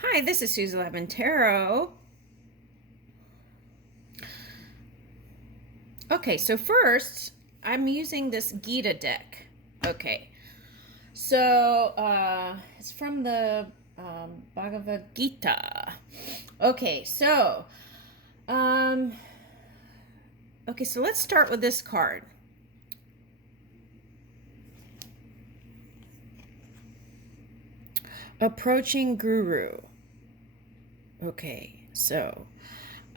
Hi, this is Susie Levin Tarot. Okay, so first, I'm using this Gita Deck. Okay, so it's from the Bhagavad Gita. Okay, so um, okay, so let's start with this card. Approaching Guru. Okay, so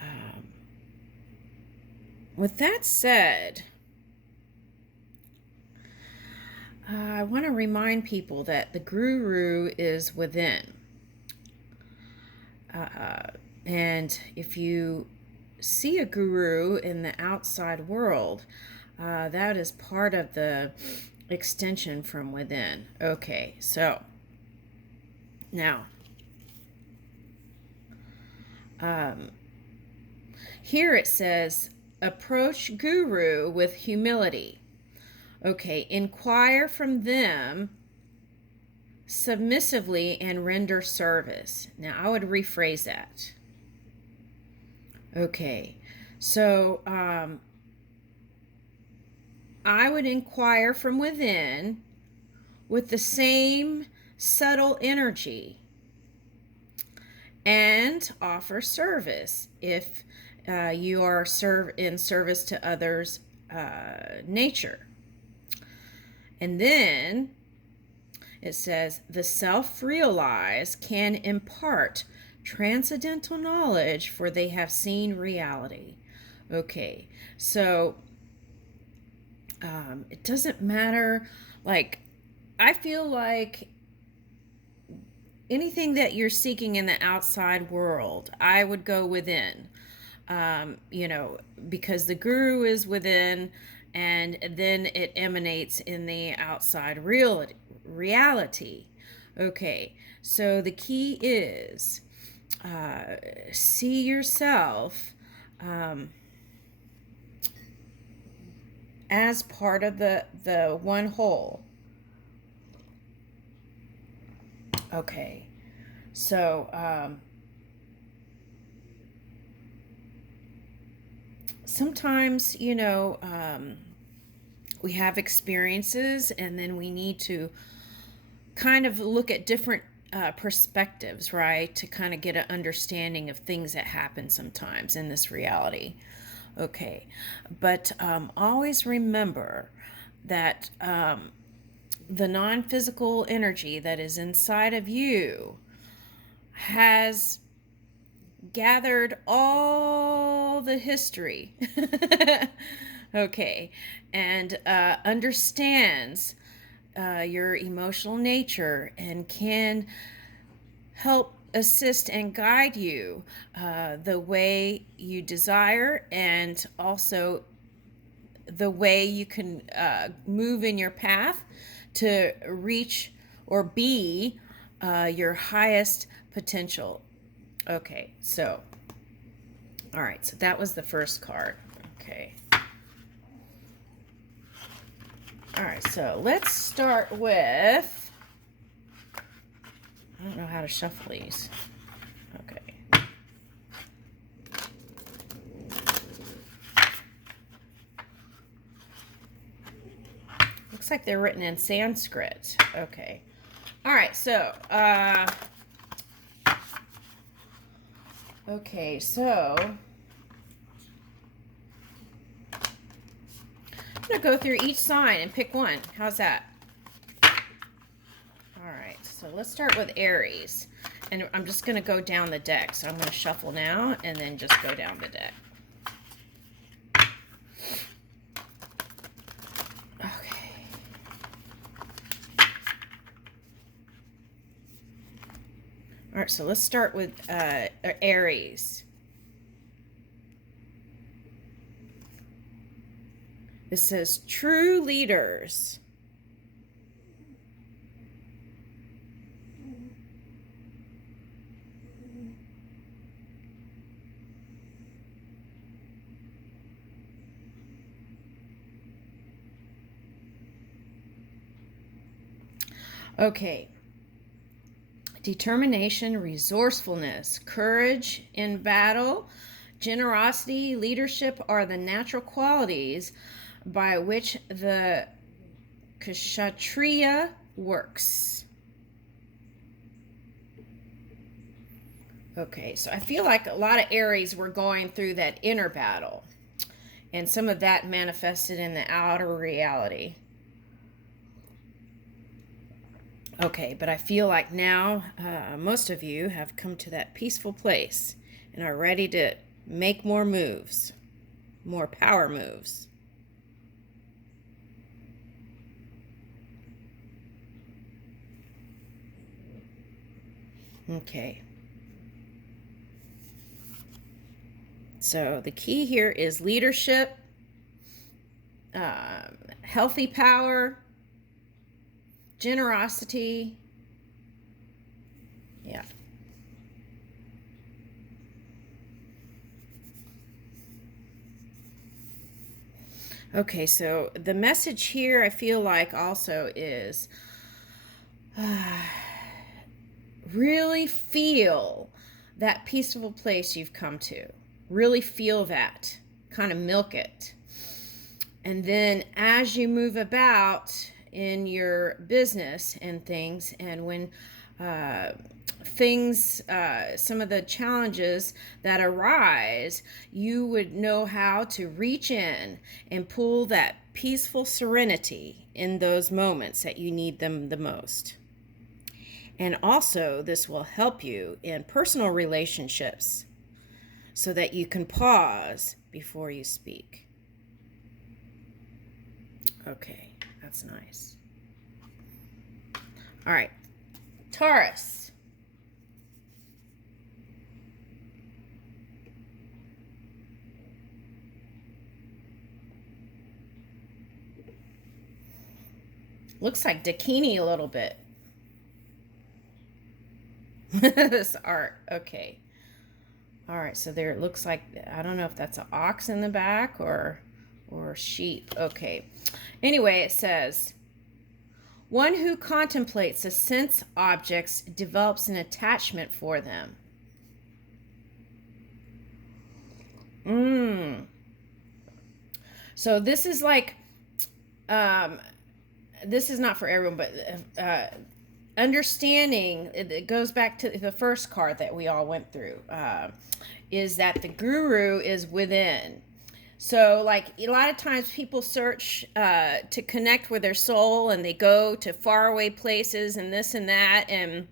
um, with that said, I want to remind people that the guru is within. And if you see a guru in the outside world, that is part of the extension from within. Okay, so now here it says, approach guru with humility. Okay, inquire from them submissively and render service. Now, I would rephrase that. Okay, so I would inquire from within with the same subtle energy and offer service if you are in service to others' nature. And then it says, the self-realized can impart transcendental knowledge, for they have seen reality. Okay, so it doesn't matter. Like, I feel like anything that you're seeking in the outside world, I would go within. Because the guru is within, and then it emanates in the outside reality. Okay, so the key is see yourself as part of the one whole. Okay, so sometimes, we have experiences, and then we need to kind of look at different perspectives, right? To kind of get an understanding of things that happen sometimes in this reality. Okay, but always remember that the non physical energy that is inside of you has gathered all the history. Okay, and understands your emotional nature and can help assist and guide you the way you desire, and also the way you can move in your path to reach or be your highest potential. Okay, so, all right, so that was the first card. Okay. All right, so let's start with, I don't know how to shuffle these. Okay. Looks like they're written in Sanskrit. Okay. All right, so, okay, so I'm going to go through each sign and pick one. How's that? All right, so let's start with Aries. And I'm just going to go down the deck. So I'm going to shuffle now and then just go down the deck. Okay. All right, so let's start with Aries. It says true leaders. Okay. determination, resourcefulness, courage in battle, generosity, leadership are the natural qualities by which the kshatriya works. Okay, so I feel like a lot of Aries were going through that inner battle, and some of that manifested in the outer reality. Okay, but I feel like now most of you have come to that peaceful place and are ready to make more moves, more power moves. Okay. So the key here is leadership, healthy power, generosity. Yeah. Okay, so the message here I feel like also is really feel that peaceful place you've come to. Really feel that. Kind of milk it. And then as you move about in your business and things, and when some of the challenges that arise, you would know how to reach in and pull that peaceful serenity in those moments that you need them the most. And also, this will help you in personal relationships so that you can pause before you speak. Okay, that's nice. All right, Taurus. Looks like Dakini a little bit. This art, okay. All right, so there it looks like, I don't know if that's an ox in the back or sheep. Okay. Anyway, it says, one who contemplates the sense objects develops an attachment for them. So this is like, this is not for everyone, but understanding, it goes back to the first card that we all went through, is that the guru is within. So like a lot of times people search to connect with their soul, and they go to faraway places and this and that, and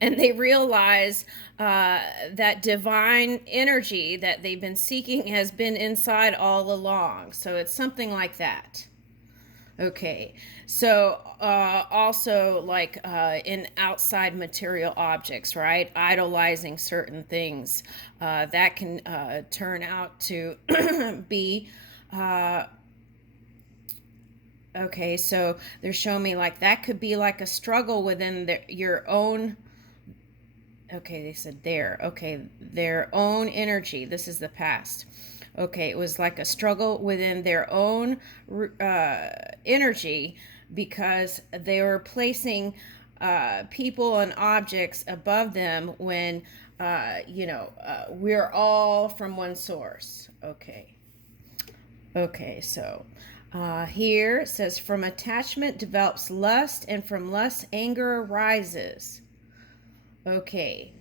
they realize that divine energy that they've been seeking has been inside all along. So it's something like that. Okay, so also like in outside material objects, right? Idolizing certain things that can turn out to be okay. So they're showing me like that could be like a struggle within your own. Okay, they said their own energy. This is the past. Okay, it was like a struggle within their own energy, because they were placing people and objects above them when, we're all from one source. Okay, so here it says, from attachment develops lust, and from lust anger arises. Okay,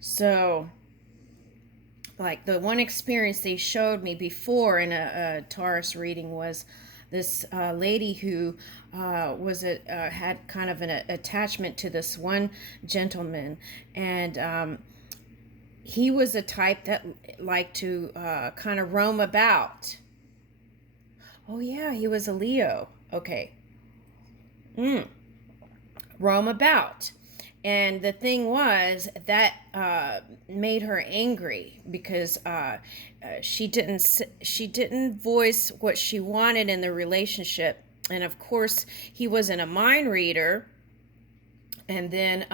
so like the one experience they showed me before in a Taurus reading was this lady who had kind of an attachment to this one gentleman, and he was a type that liked to kind of roam about. Oh yeah, he was a Leo. Okay. Roam about. And the thing was that made her angry, because she didn't voice what she wanted in the relationship. And of course, he wasn't a mind reader. And then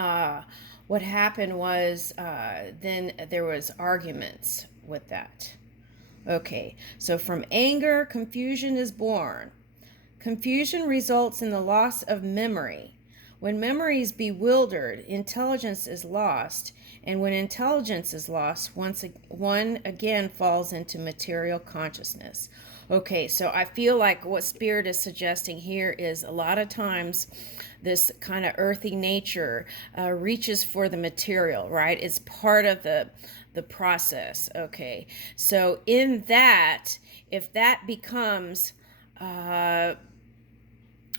what happened was then there was arguments with that. Okay, so from anger, confusion is born. Confusion results in the loss of memory. When memory is bewildered, intelligence is lost. And when intelligence is lost, one again falls into material consciousness. Okay, so I feel like what Spirit is suggesting here is a lot of times this kind of earthy nature reaches for the material, right? It's part of the process. Okay, so in that, if that becomes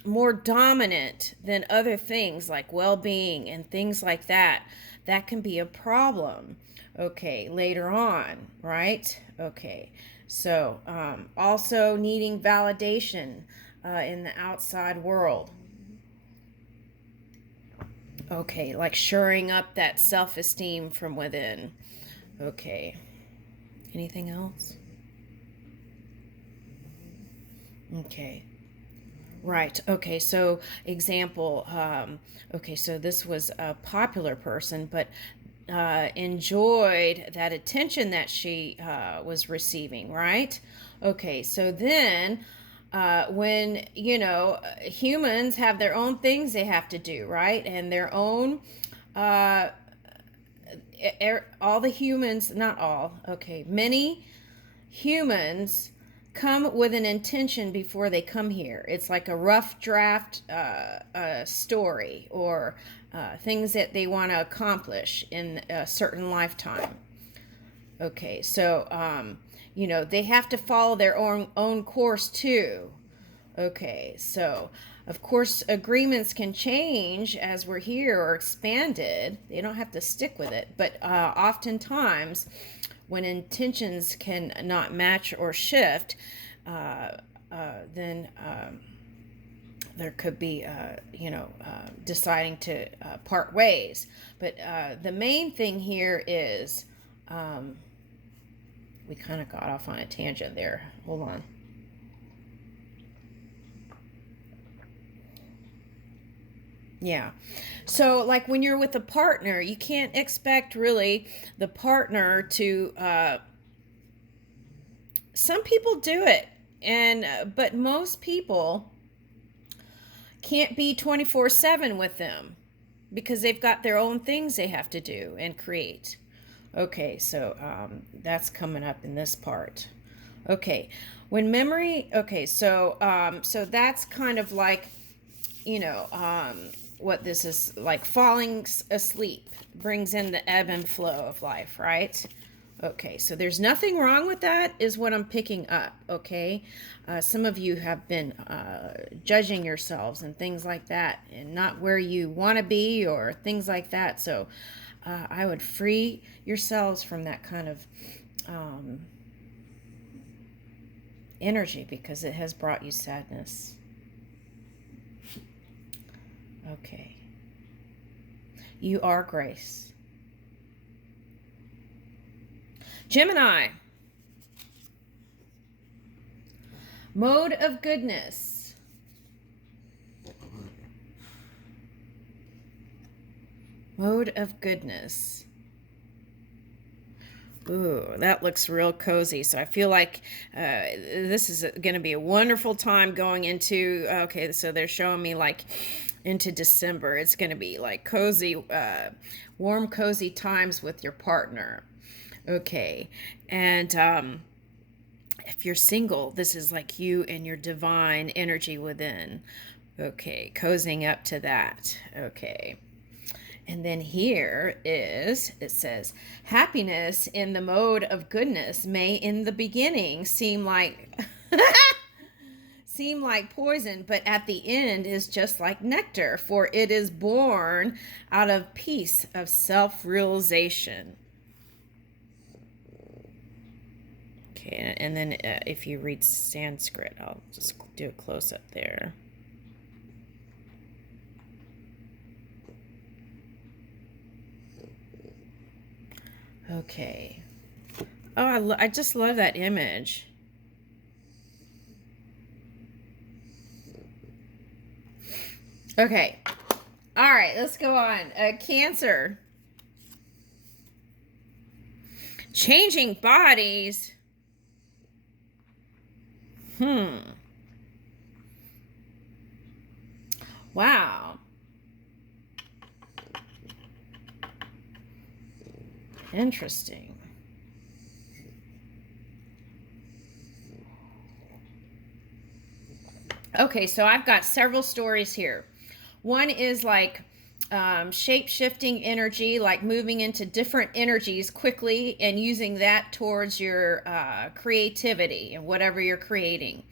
more dominant than other things like well-being and things like that, that can be a problem, okay, later on, right? Okay, so also needing validation in the outside world. Okay, like shoring up that self-esteem from within. Okay, anything else? Okay. Right. Okay. So, example. Okay. So this was a popular person, but enjoyed that attention that she was receiving. Right. Okay. So then, when humans have their own things they have to do, right, and their own. All the humans, not all. Okay. Many humans come with an intention before they come here. It's like a rough draft story or things that they want to accomplish in a certain lifetime. Okay, so they have to follow their own course too. Okay, so of course agreements can change as we're here or expanded. They don't have to stick with it, but oftentimes when intentions can not match or shift, then there could be, deciding to part ways. But the main thing here is, we kind of got off on a tangent there. Hold on. Yeah. So, like when you're with a partner, you can't expect really the partner to. Some people do it, but most people can't be 24/7 with them because they've got their own things they have to do and create. Okay, so that's coming up in this part. Okay, when memory. Okay, so that's kind of like, what this is like. Falling asleep brings in the ebb and flow of life, right? Okay, so there's nothing wrong with that, is what I'm picking up. Okay, some of you have been judging yourselves and things like that, and not where you want to be or things like that. So I would free yourselves from that kind of energy, because it has brought you sadness. Okay. You are grace. Gemini. Mode of goodness. Mode of goodness. Ooh, that looks real cozy. So I feel like this is going to be a wonderful time going into, okay, so they're showing me like into December. It's going to be like cozy, warm, cozy times with your partner. Okay. And if you're single, this is like you and your divine energy within. Okay. Cozying up to that. Okay. And then here is, it says, happiness in the mode of goodness may in the beginning seem like poison, but at the end is just like nectar, for it is born out of peace of self-realization. Okay, and then if you read Sanskrit, I'll just do a close-up there. Okay. Oh, I just love that image. Okay. All right, let's go on. Cancer. Changing bodies. Wow. Interesting. Okay, so I've got several stories here. One is like shape-shifting energy, like moving into different energies quickly and using that towards your creativity and whatever you're creating.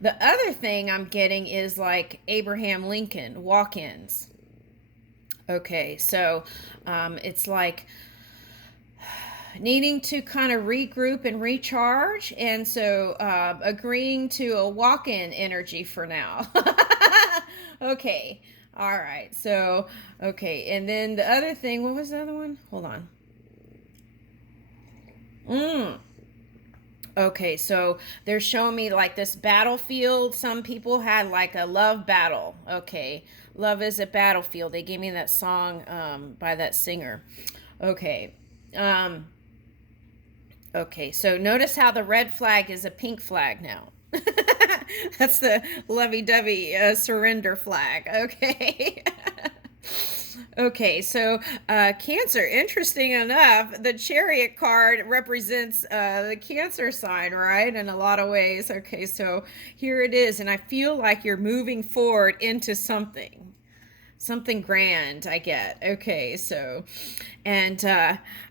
The other thing I'm getting is like Abraham Lincoln walk-ins. Okay, so it's like needing to kind of regroup and recharge, and so agreeing to a walk-in energy for now. Okay, all right, so okay, and then the other thing, what was the other one? Hold on. Okay, so they're showing me like this battlefield. Some people had like a love battle. Okay, love is a battlefield. They gave me that song by that singer. Okay. um Okay, so notice how the red flag is a pink flag now. That's the lovey-dovey surrender flag. Okay. Okay, so Cancer, interesting enough, the Chariot card represents the Cancer sign, right? In a lot of ways. Okay, so here it is, and I feel like you're moving forward into something grand, I get. Okay, so, and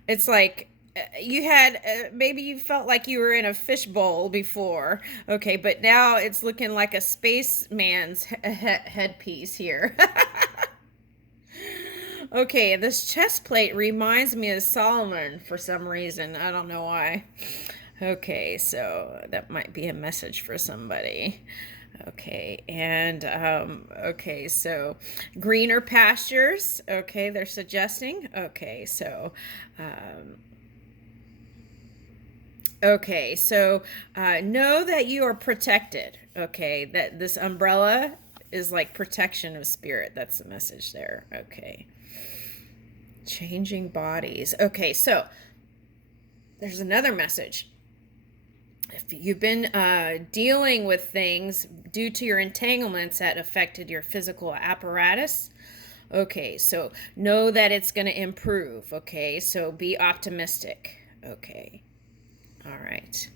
it's like you had maybe you felt like you were in a fishbowl before. Okay, but now it's looking like a spaceman's headpiece here. Okay, this chest plate reminds me of Solomon for some reason. I don't know why. Okay, so that might be a message for somebody. Okay, and okay, so greener pastures. Okay, they're suggesting. Okay, so okay, so know that you are protected. Okay, that this umbrella is like protection of spirit. That's the message there. Okay. Changing bodies. Okay, so there's another message. If you've been dealing with things due to your entanglements that affected your physical apparatus, okay, so know that it's going to improve. Okay, so be optimistic. Okay, all right.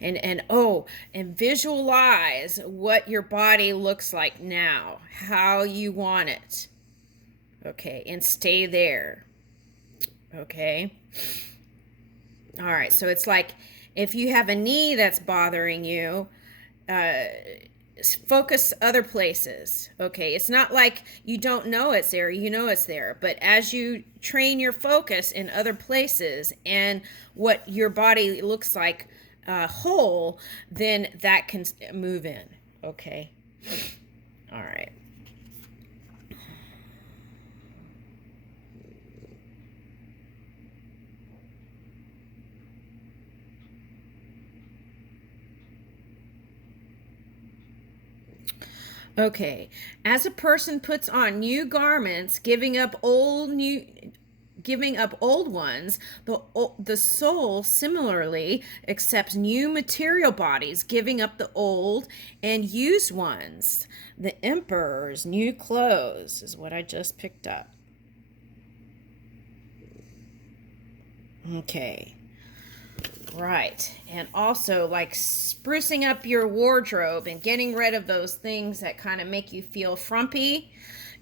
And visualize what your body looks like now, how you want it. Okay, and stay there. Okay. All right, so it's like if you have a knee that's bothering you, focus other places. Okay, it's not like you don't know it's there, you know it's there, but as you train your focus in other places and what your body looks like whole, then that can move in. Okay. All right. Okay. As a person puts on new garments, giving up old ones, the soul similarly accepts new material bodies, giving up the old and used ones. The emperor's new clothes is what I just picked up. Okay. Right. And also, like sprucing up your wardrobe and getting rid of those things that kind of make you feel frumpy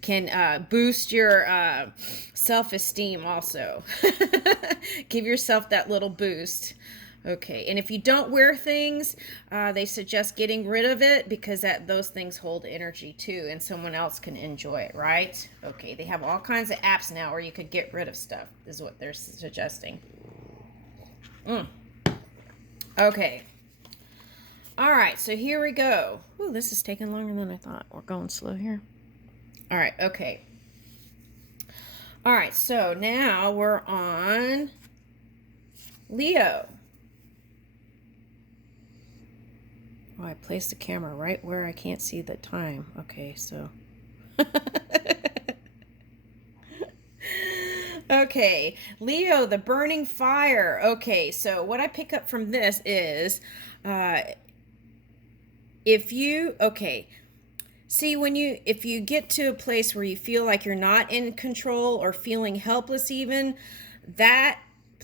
can boost your self-esteem also. Give yourself that little boost. Okay. And if you don't wear things, they suggest getting rid of it because those things hold energy too, and someone else can enjoy it, right? Okay. They have all kinds of apps now where you could get rid of stuff, is what they're suggesting. Okay. All right, so here we go. Ooh, this is taking longer than I thought. We're going slow here. All right, okay. All right, so now we're on Leo. Oh, I placed the camera right where I can't see the time. Okay, so. Okay, Leo, the burning fire. Okay, so what I pick up from this is if you if you get to a place where you feel like you're not in control or feeling helpless, even that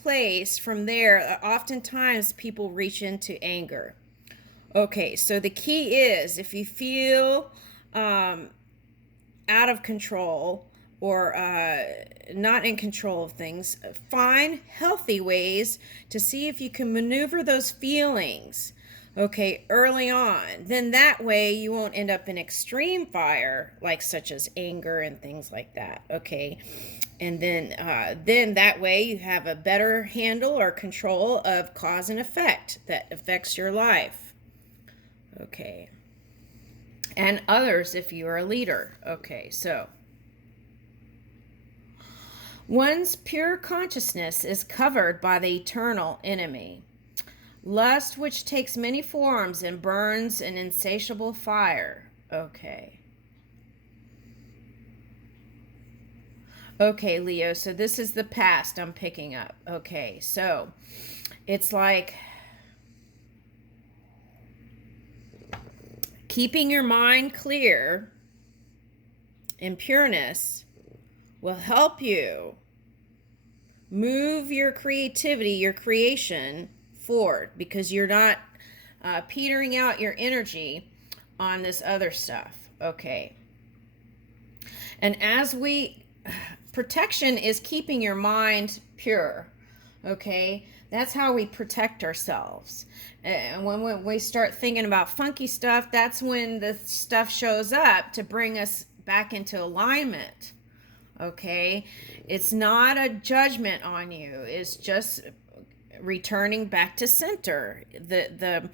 place from there, oftentimes people reach into anger. Okay, so the key is if you feel out of control or not in control of things, find healthy ways to see if you can maneuver those feelings, okay, early on. Then that way you won't end up in extreme fire, like such as anger and things like that, okay? And then that way you have a better handle or control of cause and effect that affects your life, okay? And others if you are a leader. Okay, so one's pure consciousness is covered by the eternal enemy. Lust, which takes many forms and burns an insatiable fire. Okay. Okay, Leo, so this is the past I'm picking up. Okay, so it's like keeping your mind clear in pureness will help you move your creativity, your creation forward, because you're not petering out your energy on this other stuff. Okay. And protection is keeping your mind pure. Okay. That's how we protect ourselves. And when we start thinking about funky stuff, that's when the stuff shows up to bring us back into alignment. Okay, it's not a judgment on you. It's just returning back to center, the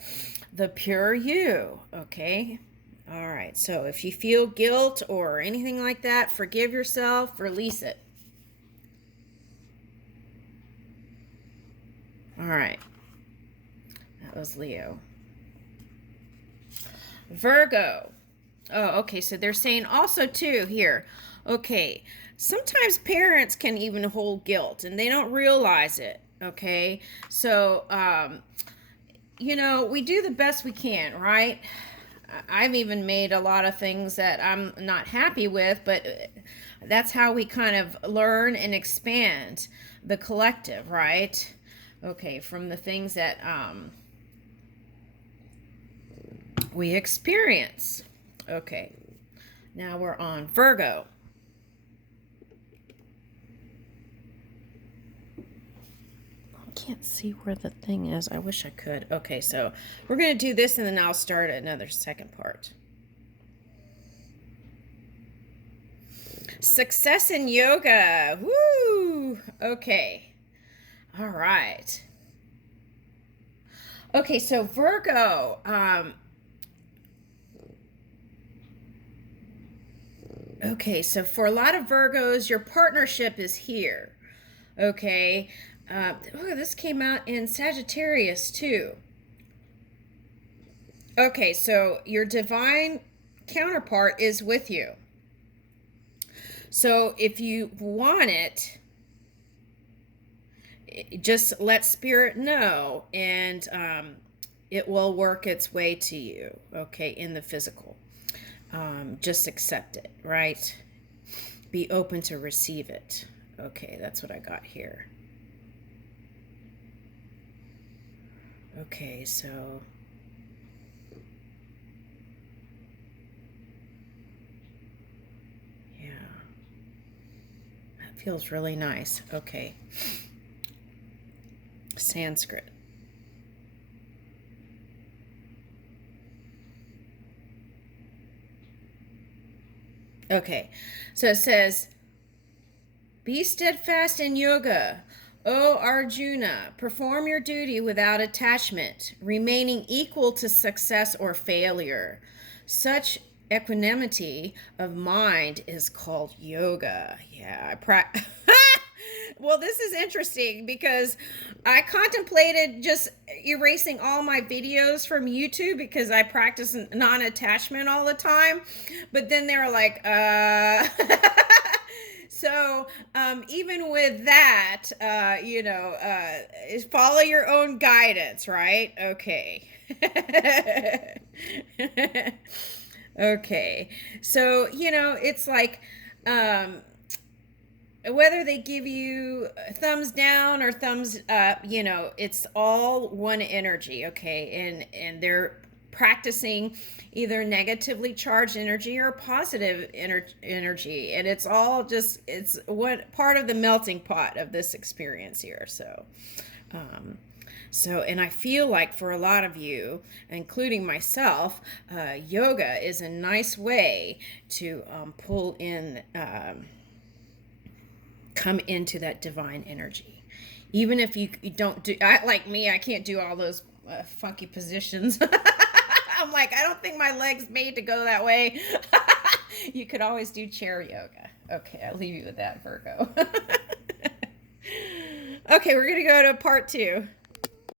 pure you. Okay, all right. So if you feel guilt or anything like that, forgive yourself, release it. All right, that was Leo. Virgo. Oh, okay. So they're saying also too here. Okay, sometimes parents can even hold guilt and they don't realize it. Okay, so we do the best we can, right? I've even made a lot of things that I'm not happy with, but that's how we kind of learn and expand the collective, right? Okay, from the things that we experience. Okay, now we're on Virgo. Can't see where the thing is. I wish I could. Okay, so we're going to do this and then I'll start another second part. Success in yoga. Woo! Okay. All right. Okay, so Virgo. Okay, so for a lot of Virgos, your partnership is here. Okay. This came out in Sagittarius too. Okay, so your divine counterpart is with you. So if you want it, just let spirit know, and it will work its way to you, okay, in the physical. Just accept it, right? Be open to receive it. Okay, that's what I got here. Okay, so yeah, that feels really nice. Okay, Sanskrit. Okay, so it says, be steadfast in yoga, O Arjuna, perform your duty without attachment, remaining equal to success or failure. Such equanimity of mind is called yoga. Yeah, well, this is interesting because I contemplated just erasing all my videos from YouTube because I practice non-attachment all the time. But then they were like, So even with that, follow your own guidance, right? Okay. Okay. So, it's like, whether they give you thumbs down or thumbs up, it's all one energy, okay? And they're practicing either negatively charged energy or positive energy, and it's all just, it's what part of the melting pot of this experience here. Um, and I feel like for a lot of you, including myself, yoga is a nice way to pull in, come into that divine energy. Even if you don't do, like me, I can't do all those funky positions. I'm like, I don't think my leg's made to go that way. You could always do chair yoga. Okay, I'll leave you with that, Virgo. Okay, we're going to go to part 2.